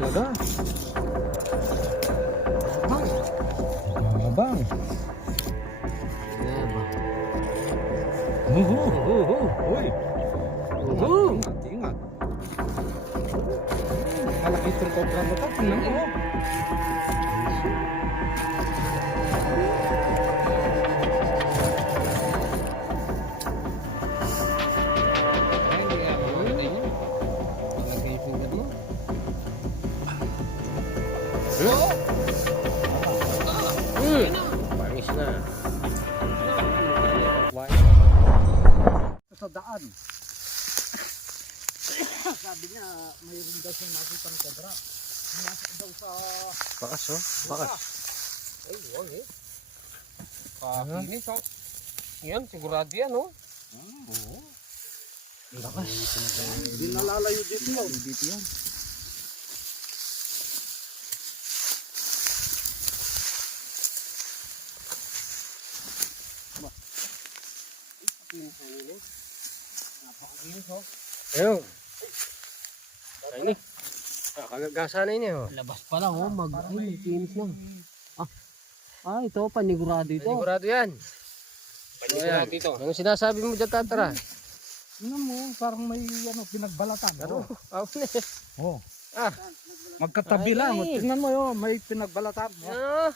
talaga. Abang. Uy. Ingat. Malaki itong cobra mo. Tingnan mo. Pangis na. Sa daan. Sabi niya, mayroon daw siya nakita ng cobra. Nasa daw sa... Bakas oh, bakas. Ay, wag eh. Kakinis oh. Yan, sigurado yan oh. Oo. Bakas. Hindi nalalayo dito yun. Dito yan. Napakakinis oh. Ayun. Ay ni. Kagagasa na ini oh. Labas pa lang oh, ay, kinis lang. Ah, ito, panigurado ito. Sigurado yan. Panigurado ito. Anong sinasabi mo dyan, Tatara? Tingnan mo, parang may pinagbalatan. Ano? Oh. Ah. Magkatabi Ay. lang. Tingnan mo yun, may pinagbalatan. Ah.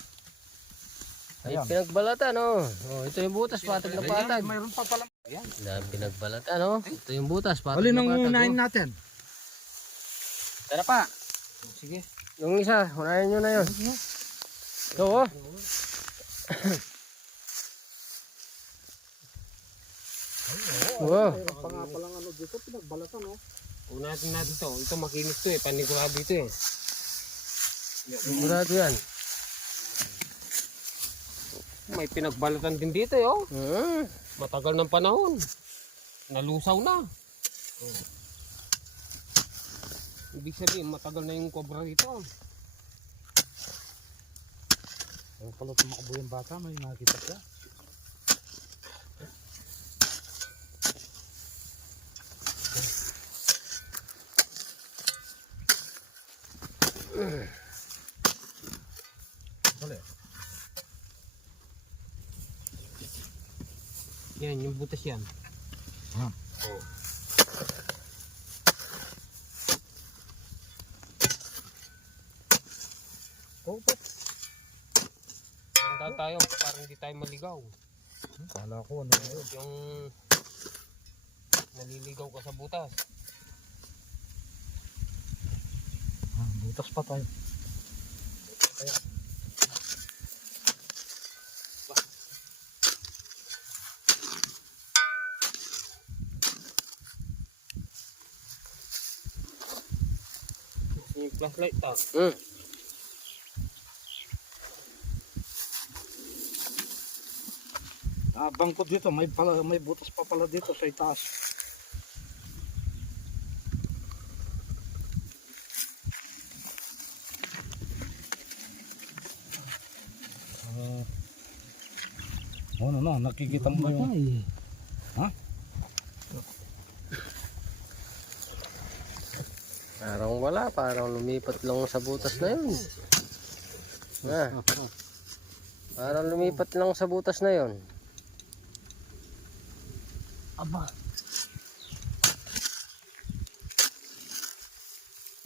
Ay, Ayan. pinagbalatan oh. Oh, ito yung butas, patag na patag. Mayroon pa pala. Yan. Dahil pinagbalatan oh. Ito yung butas, patag Huli na nang patag. unahin Oh. natin. Tara pa. Sige. Yung isa, unahin nyo na yun. Ito oh. Wow. Mayroon pa nga palang ano dito, pinagbalatan oh. Unatin natin ito. Ito makinis to eh, panigurado ito eh. Sigurado yan. May pinagbalatan din dito eh oh. Matagal ng panahon. Nalusaw na. Ibig sabihin, matagal na yung cobra dito. Ayun pala tumakbo yung bata, may nakita siya. Dali. Yan, yung butas yan. Ah. Oh. Oh, Handa tayo para hindi tayo maligaw. kala ko ano na yun. Yung naliligaw ka sa butas. Butas pa tayo. Yung flashlight ta. Bangkod dito, may butas pa pala dito sa itaas. Nakikita mo yung... Ha? Parang wala, parang lumipat lang sa butas na yun. Parang lumipat lang sa butas na yun. Aba.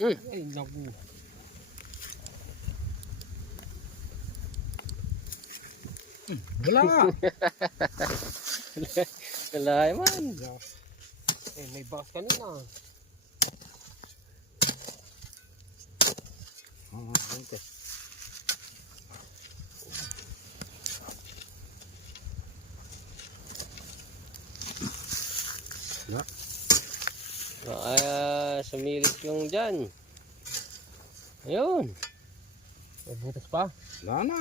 Ay, naku. Wala nga. Wala man. Eh, may bakas kanina. Bangkod. Sumilit yung dyan. Ayun. May butas pa. Wala na.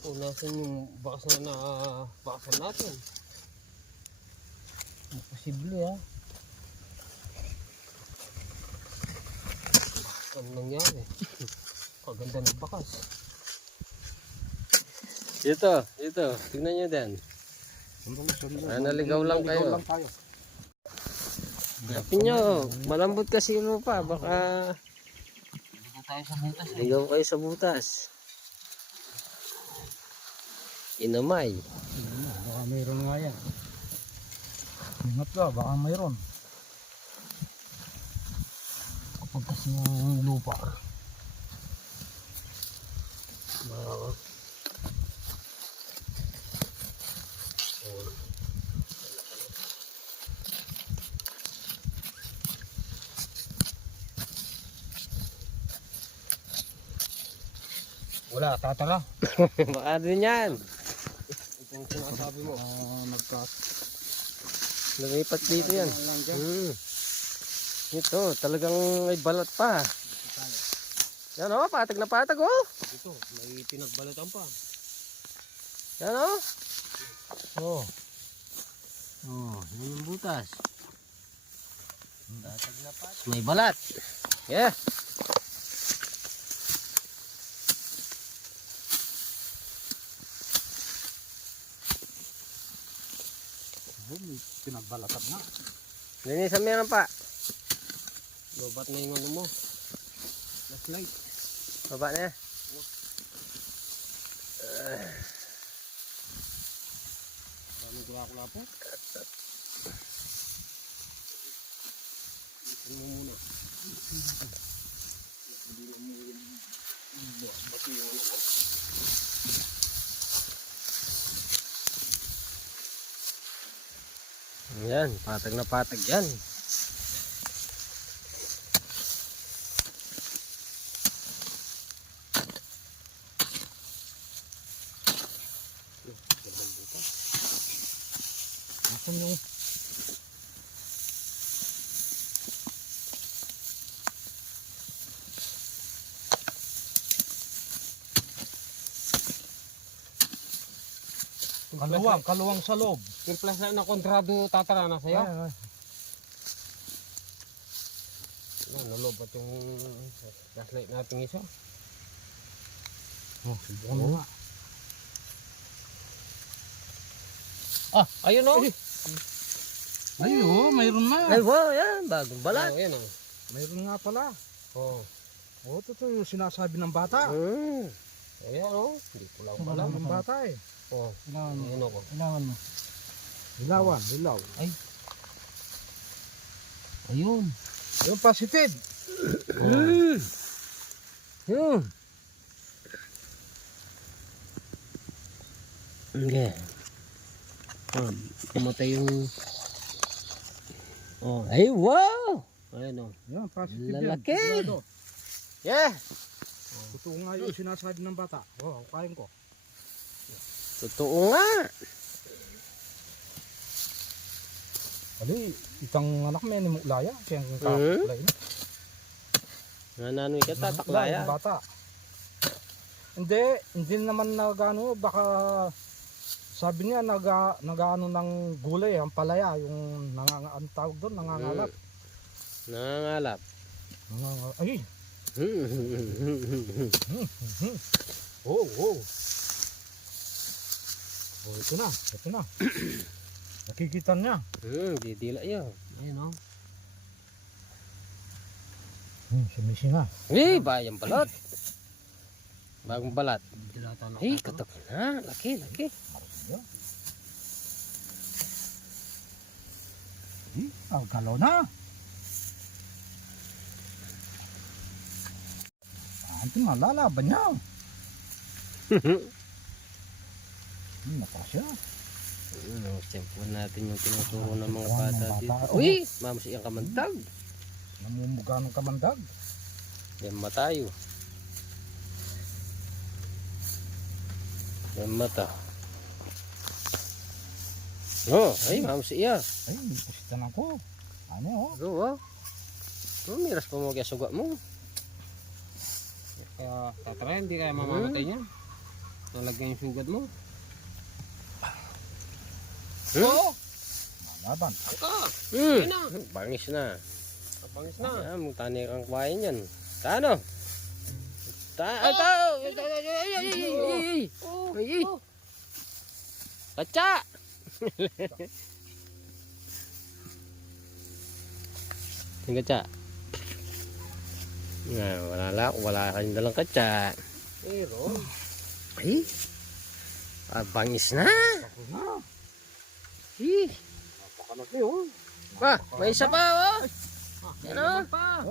O, nasan yung bakasan na bakasan natin? Posible ha. Ano nangyari? Kaganda ng bakas. Ito. Tingnan nyo din. Naligaw lang kayo. Hanapin nyo. Malambot kasi yung lupa. Baka Dito tayo sa butas eh. ligaw kayo sa butas. Inamay. Baka mayroon nga yan. Ingat ka, baka mayroon. Kapag kasi yung lupa. Wala, tatara. Baka din yan. Ito yung sinasabi mo. Lumipat dito yan. Ito, talagang may balat pa. Yan o, patag na patag o. Ito, may pinagbalatan pa. Yan o. Oh. Oh, yun yung butas. Patag na patag. May balat. Yeah. Pinagbalatan nga. Linisan mo yan pa. Lobat na yung ano mo. Flashlight. Baba na yan. Maraming kula-kula po. Isin mo muna. Bati yung ano ko. Yan, patag na patag yan. Asan yung... Kaluwang sa loob. Yung flashlight na kontrado tatara na sa'yo. Ay. Yan, nalobat yung flashlight natin isa. Oh, subukan mo nga. Ah, ayun o. Ay, oh, mayroon na. Ay, wow, yan, bagong balat. Yan o. Mayroon nga pala. Oh. Oh, ito yung sinasabi ng bata. Ayan o, hindi ko lang Wala pala. ng bata eh. Oh, Ilawan mo. ayun ako. Ilawan mo. Ilawan, ilaw. Ayun. Yung positive. Yun. Okay. Pumatay yung... Oh, ay, wow! Ayun o. Yan, positive Lalaki. yan. Sigurado. Yeah. Totoo nga yung sinasabi ng bata. Oh, kain ko. Totoo nga. Ali, itang anak may ni Muklaya. Kaya ang kakakulay na. Nananoy ka tataklaya. Bata. Hindi naman nagano, baka sabi niya nagaano ng gulay, ang palaya, yung ang tawag doon, nangangalap. Nangangalap. Ay! Oh, oh. Oh, ito na. Nakikita niya. Didila yun. Ayun o. Sumisi na. Eh, bayang balat. Bagong balat. Dilata na. Ay, katok na. Laki. Oh, galaw na. Ito malalaban niya. Napasya. Siyempre natin yung tinuturo ng mga Yan, bata mga dito. bata. Uy, mamos iyang kamantag. Namumuga ng kamandag. Yan matayo. Yan mata. Oh, ay, mamos iya. Ay, pusitan ako. Ano oh? Oo, miras pa mo kaya suga mo. Kaya tatry, hindi kaya mamamatay niya. Nalagyan yung sugad mo. Oo. Malaban. Aka! Bangis na. Kapangis na. Ah, mutani kang kuhain yan. Tano? Ay! Kaca! Yung katsa. Wala kayong dalang katsa. Pero, Ay, bangis na. Eh, napakalaki oh. ba, may isa pa oh. Yan oh. Pa.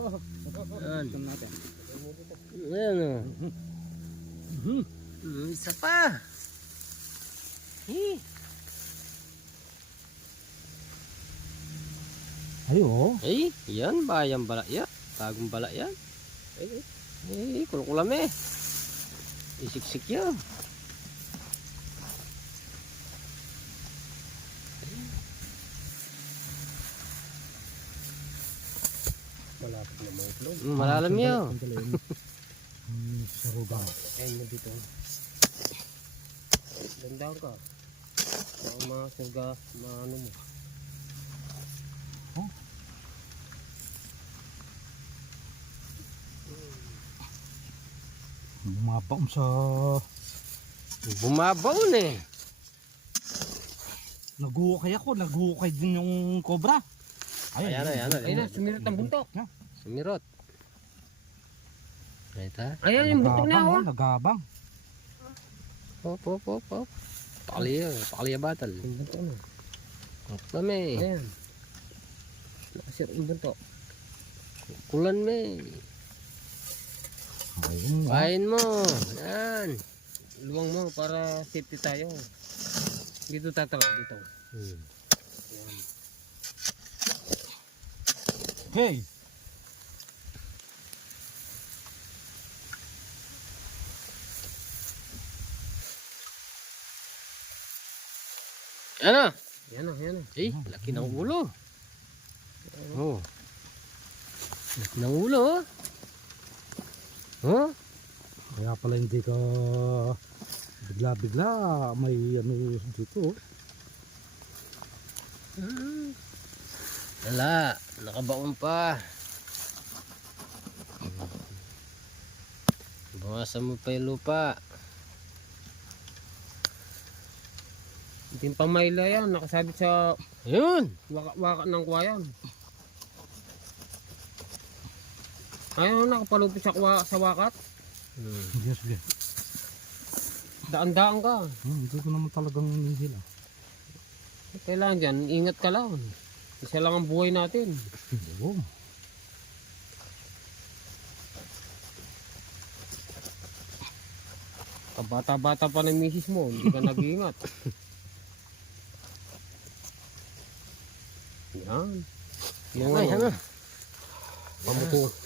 Yan. natin. Ayan oh. Isa pa. Eh. Ay, oh. Ay, yan bayang bala yan. Tagong bala yan. Ay, kulukulam eh. Isiksik yan. Malapit na mga itlog. Malalam yun. Saruga. Ayun mo dito. Gandaan ka. Mga surga, ano mo. Bumabaon sa... Bumabaon eh. Naguhukay ako. Naguhukay din yung cobra. Ayan na. Ayun na, sumirot ang buntok. Sumirot. Right. Ayan yung buntok na oh. Nagabang. Hop. Pakaliya batal. Yung buntok na. Kami. Ayan. Nakasir yung buntok. Kulan me. Ayun. Kain mo. Yan. Luwang mo para safety tayo. Dito tatara, dito. Hey. Ano? Yan o. Eh, laki ng ulo. Oh. Laki ng ulo. Oh. Kaya pala hindi ka bigla-bigla may ano dito. Wala, nakabaon pa. Bawasan mo pa yung lupa. Hindi pa mayla yan. Nakasabit sa Ayun. waka ng kuwayan. Ayun, nakapalupit sa wakat. Sige. Daan-daan ka. Hindi ko naman talagang hinihila. Kailangan dyan, ingat ka lang. Isa lang ang buhay natin. Oo. Kabata-bata pa ng misis mo, hindi ka nag-iingat. Yan. Yung Ay, ano?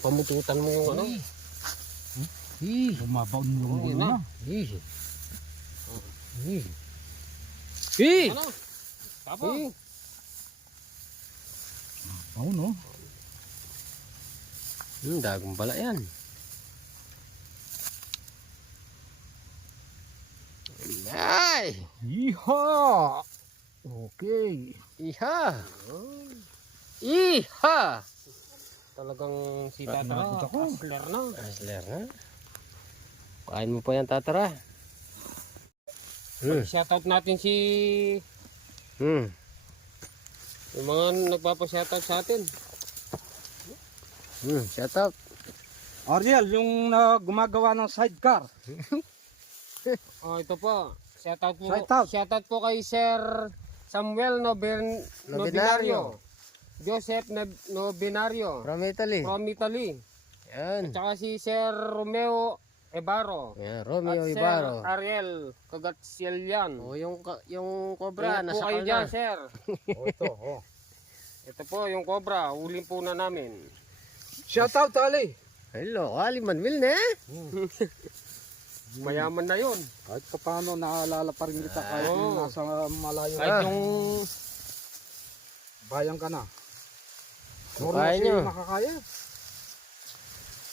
pamututan mo yung ano. Bumabaon yung Oh, ulo yun na. na. Eh! Ano? Papa. Oo, no? Dagong bala yan. Ay! Yeehaw! Okay. Iha! Iha! Talagang si Bakit Tatara, nakakita ko? asler na. Asler na. Kain mo pa yan, tatara. Shoutout natin si yung mga nagpapa-shoutout sa atin. Shut up. Ariel, yung gumagawa ng sidecar. Oh, ito po. Shoutout. Shoutout po kay Sir Samuel Nobinario. Joseph Nobinario From Italy. from Italy. Yan. At saka si Sir Romeo Ebaro. Yan, At Romeo Sir Ibarro. Ariel Kagatsielian. O, yung cobra, Ingat po nasa kayo kanya. dyan, Sir. Oh, ito. Oh. Ito po yung cobra. Uling po na namin. Shout out, Ali. Hello, Ali Manuel na. Mayaman na yun. Kahit pa paano naalala pa rin kita kahit Oo. nasa malayo. Kahit yung Bayang ka na. Kaya Kasi nyo. nakakaya.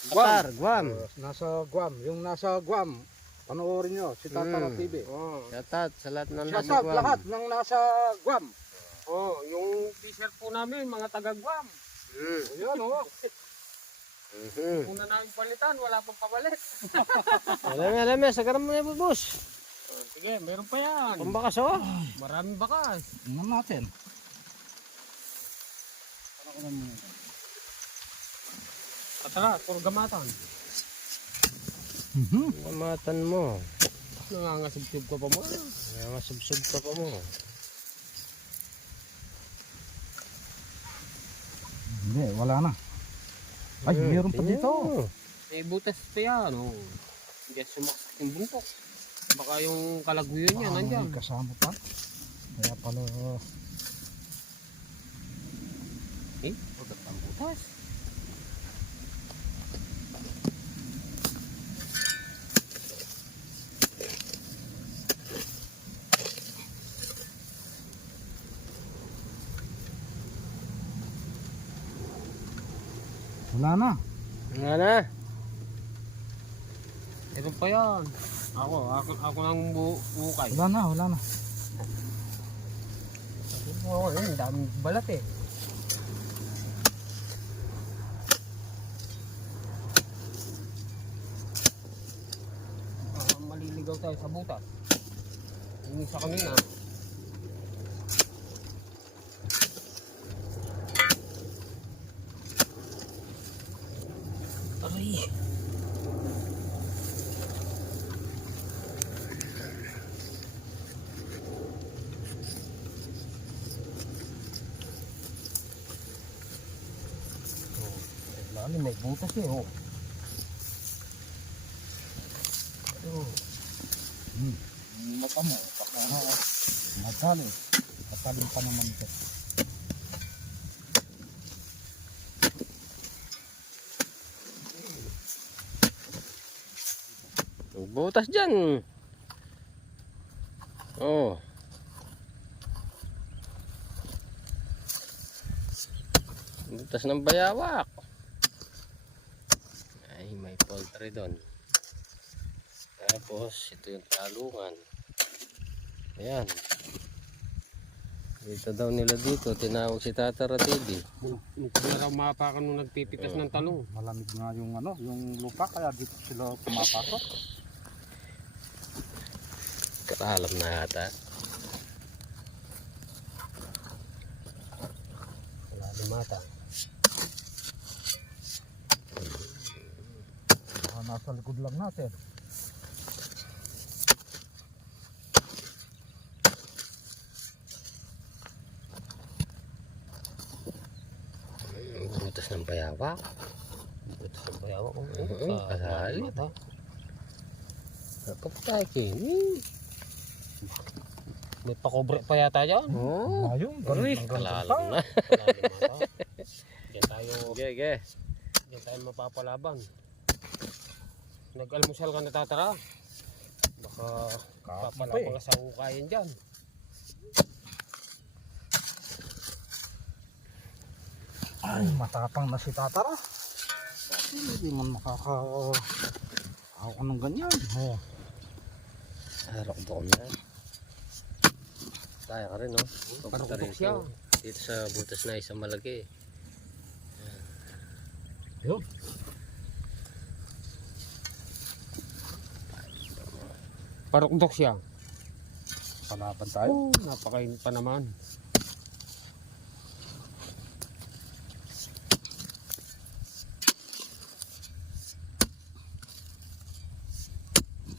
Qatar, Guam. Nasa Guam. Yung nasa Guam. Panoorin nyo. Si Tatara TV. oh, Shout out sa lahat ng Shout nasa out Guam. lahat ng nasa Guam. yung t-shirt po namin, mga taga-Guam. Ayan o. Una namin palitan, wala pang pabalit. Alam, sagaran mo na yung boss. Sige, meron pa yan. Pambakas oh. Maraming bakas. Tingnan natin. Patara, puro gamatan. Kamatan mo. Nangangasubsub ka pa mo. Nangasubsub ka pa mo. Hindi, wala na. Ay, meron pa tingnan dito. mo. Eh, butas pa yan, oh. Hindi sumaksak yung buntok. Baka yung kalaguyan niya, nandyan. May kasama pa. Kaya pala, Eh, butas ang butas. wala na. Nga na. Ito pa yan. Ako nang bukay. Wala na. Oo, yun, daming balat eh. Maliligaw tayo sa butas. Yung isa kanina. Aray! Lalo may butas eh, oh. Mata mo, madali. Matalim pa naman ito. Butas dyan. Oh. Butas ng bayawak. Ay, may poultry doon. Tapos, ito yung talungan. Ayan. Dito daw nila dito, tinawag si Tata Ratidi. Hindi na raw mapakan nung nagpipitas ng talong. Malamig nga yung yung lupa kaya dito sila pumapasok. Karalam na yata. Wala lumata. Nasa likod lang natin. Butas ng bayawak. Butas ang bayawak ko. Kasali. Kapatay kini. May pakobre pa yata dyan. Oh. Ayun, Uy, ganun kalalam na. Wala lumata. Ge. Diyan tayo mapapalaban. Nag-almusal ka na tatara. Baka papalaban ka sa hukayan dyan. Ay, matapang na si Tatara. Hindi man ako ng ganyan. Oh. Harap doon na. Tayo ka rin, no? Papunta rin siya. dito sa butas na isang malaki. Yun. Parukdok siya. Palaban tayo. Oh, napakainit pa naman.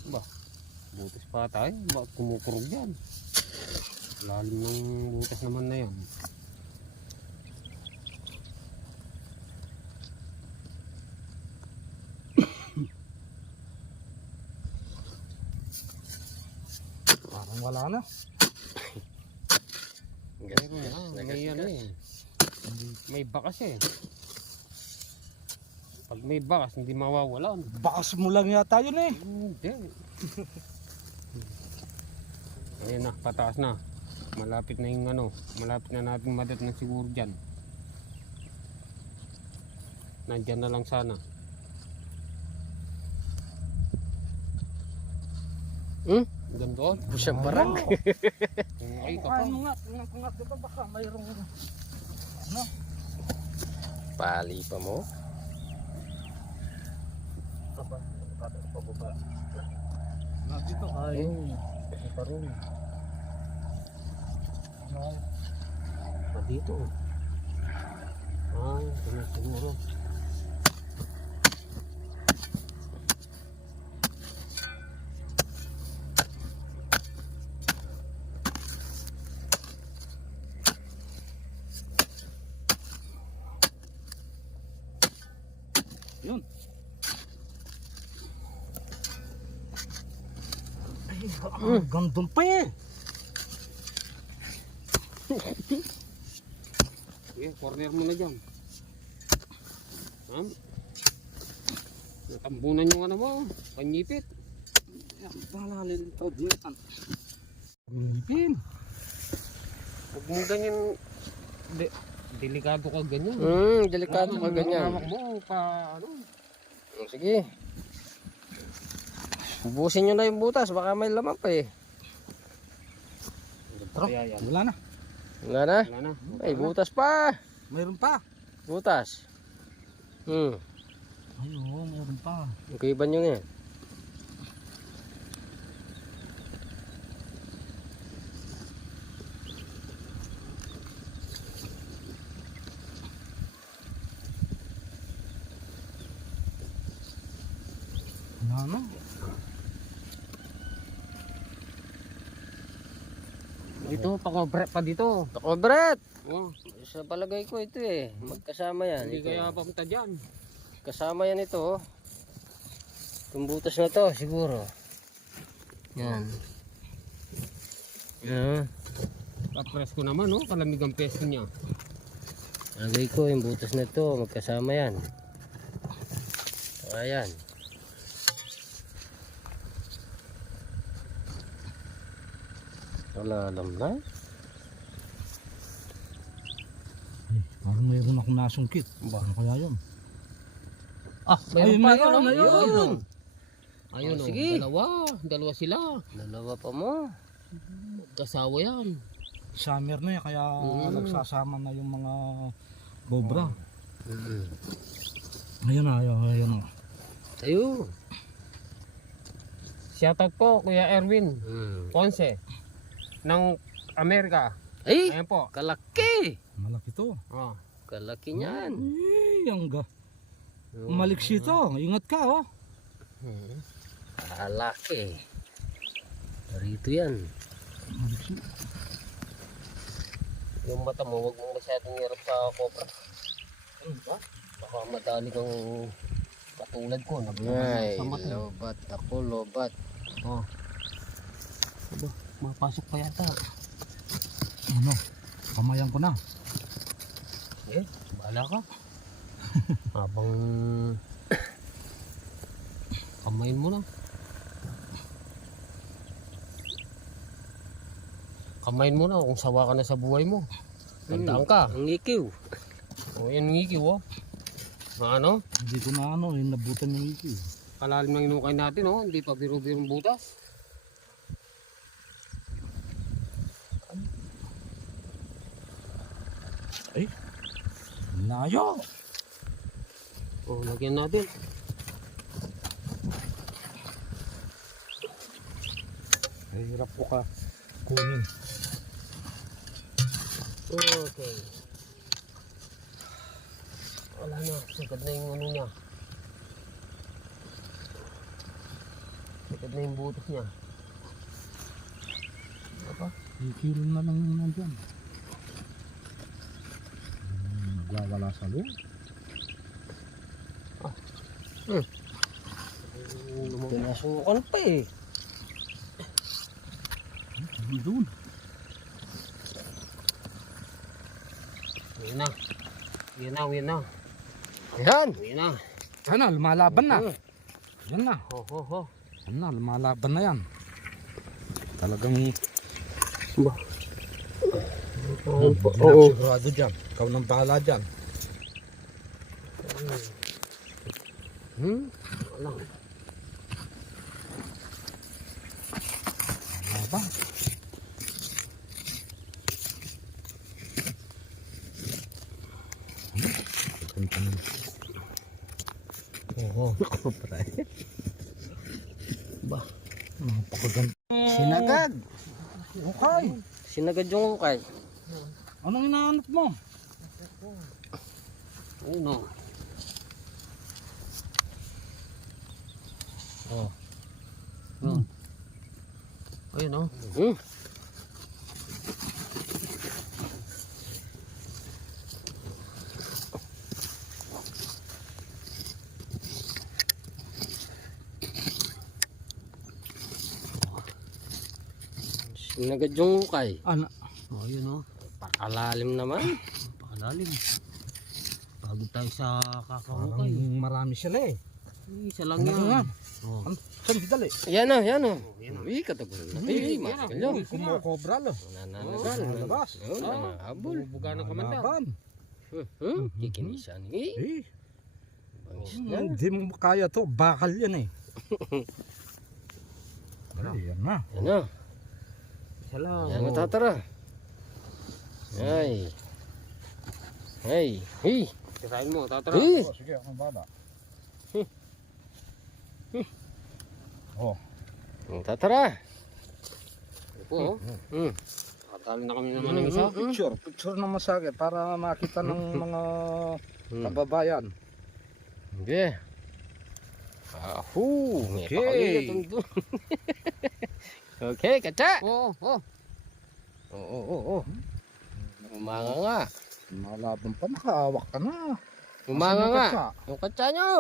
Ba, butas pa tayo. Bakit kumukurog yan? Lalim ng butas naman na yan. Parang wala na. Pero may ano eh. May bakas eh. Pag may bakas, hindi mawawalan. Bakas mo lang yata yun eh. Hindi. Ayun na, pataas na. Malapit na yung ano, malapit na natin madat ng siguro dyan. Nandyan na lang sana. Hanggang doon. Siyang barang. Ay, ka pa. Ano nga, tingnan ko nga diba baka mayroong ano? Pali pa mo. Pababa. Na dito ay parang Pa dito. Ay, ito na siguro. Gandun pa eh. Sige, corner mo na dyan. Natambunan yung ano mo, panyipit. Balalin ito. Ngipin. Huwag mo ganyan, delikado ka ganyan. Delikado ka ganyan. Hawak mo pa ano. Sige. Ubusin nyo na yung butas, baka may laman pa eh. Tara, Kaya yan. wala na. Wala na? Wala na. Ay, butas pa. Mayroon pa. Butas. Ay, oo, mayroon pa. Okay ba nyo yan? Ano? Dito, pakobret pa dito. Ako, Brett. Oh, Sa palagay ko ito eh. Magkasama yan. hindi Ito. kaya papunta dyan. Kasama yan ito. Oh. Itong butas na to siguro. Yan. Yan. Kapresko naman, oh. Kalamig ang pesto niya. Palagay ko yung butas na to. Magkasama yan. Ayan. Wala alam na. Parang mayroon akong nasungkit. Ano kaya yun? Ah, Ayun, pa mayroon, yun. ayun. Ayun, Oh, oh. sige. Dalawa sila. Dalawa pa mo. Kasawa yan. Summer na eh, kaya nagsasama na yung mga cobra. Ayun na, ayun na. Ayun. Shoutout po, Kuya Erwin Ponce ng Amerika. Ay, Ayan po. kalaki. Malaki to. Oh. Kalaki niyan. Yung maliksi to. Ingat ka oh. Kalaki. Rito yan. Maliksi. Yung mata mo, huwag mong masyadong hirap sa cobra. Baka madali kang katulad ko. Ay, sa mata. lobat. Ako, lobat. Oh. Aba, mapasok pa yata. Ano? Kamayan ko na. Eh, bahala ka. Habang kamayin mo na. Kamayin mo na kung sawa ka na sa buhay mo. Tandaan ka. Ang ikiw. O yan ang ikiw, oh. Ano? Hindi ko na ano, yung nabutan yung iki. Kalalim ng inukay natin, oh. Hindi pa biro-birong butas. Ay, layo. Oh, lagyan natin. Ay, hirap ko ka kunin. Okay. Wala na. Sagad na yung ano niya. Sagad na yung butas niya. Apa? Kilo na lang yung nandyan. Nagwawala sa loob. Pinasukan pa eh. Doon. Uwi na. Uwi na, uwi na. Yan. Uwi na. Yan na, lumalaban na. Yan na. Ho, ho, ho. Yan na, lumalaban na yan. Talagang Ba? hindi na sigurado dyan. Ikaw nang bahala dyan. Wala. Wala ba? Oo. Ba? Napakaganda. Sinagad. Okay. Sinagad yung ukay. Anong inaanap mo? Ayun, oh. Oh. Ayun, oh. Nagadyong ukay. Ano? Oh, yun oh. Pakalalim naman. Pakalalim. Bago tayo sa Parang kakahukay. marami sila eh. Isa lang Ano nga? yan. Oh. Saan dali? Yan na, yan na. Yan na. Katagulan na. Ay, Matikal yan yun. Kumokobra lo. Nananagal. labas. Yun, nanahabol. Bubuga ng kamanda. Laban. Kikinisan. Eh, Bangis na. hindi mo kaya to. Bakal yan eh. Ay, yan na. Yan na. Isa lang. Yan na tatara. Ay. Ay. Hey. Tirahin mo, tatara. Hey. Oh, sige, ako bala. Oh. Tatara. Opo, oh. Katalo na kami naman ng isa. Picture naman sa akin para makita ng mga kababayan. Okay. Ahu. May Okay. pakaligat ang doon. Okay, kacha. Oo, oh. Oo. Umanga nga. Malabang pa, nakaawak ka na. Umanga Asan nga. yung katsa? Yung katsa nyo.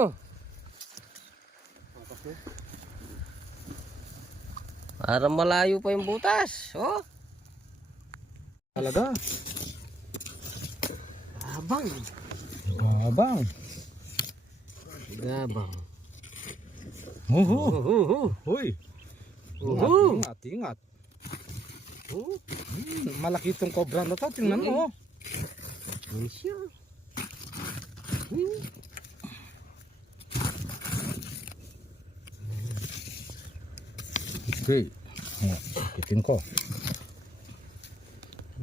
Para malayo pa yung butas. Oh. Talaga. Abang. Gabang. Gabang. Hoy. Ingat, ingat. Malaki itong cobra na to. Tingnan mo. Siya. Okay. Kitin ko.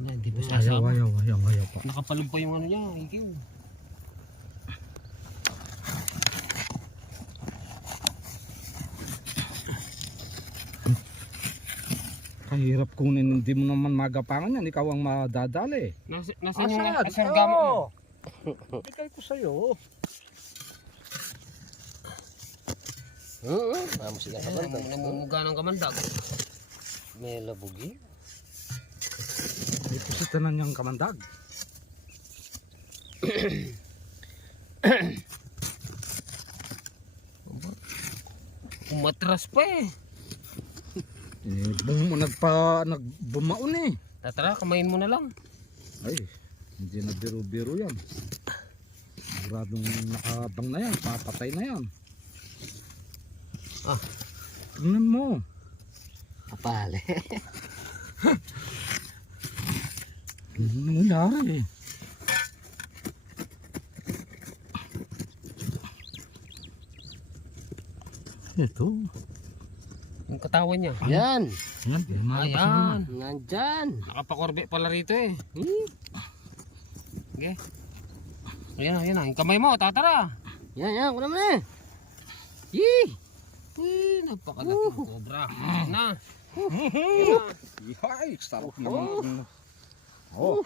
Hindi pa Ayaw pa. Nakapalog pa yung ano niya, ikiw. Kahirap kunin, hindi mo naman magapangan yan. Ikaw ang madadali. Nasaan yung asargama mo? Bigay ko sa'yo. Vamos siya ka ba? Namumuga ng kamandag. May labugi. Ito sa tanan niyang kamandag. Umatras pa eh. Nagbumaon eh. Tatara, kamayin mo na lang. Ay, hindi na biro-biro yan. Siguradong nakabang na yan, papatay na yan. Ah. Tingnan mo. Kapale. Ano nangyari? Ito. Yung katawan niya. Yan. Yan, Ayan. Nandyan. Nakapakorbe pala rito eh. Okay. Ayan na. Yung kamay mo, tatara. Yan. Kuna mo na. Yee! Napakalaking cobra. Na. Ay, sarap naman. Oh.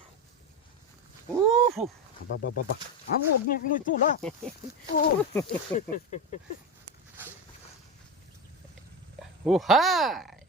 Baba. Huwag mo itula. Uhay!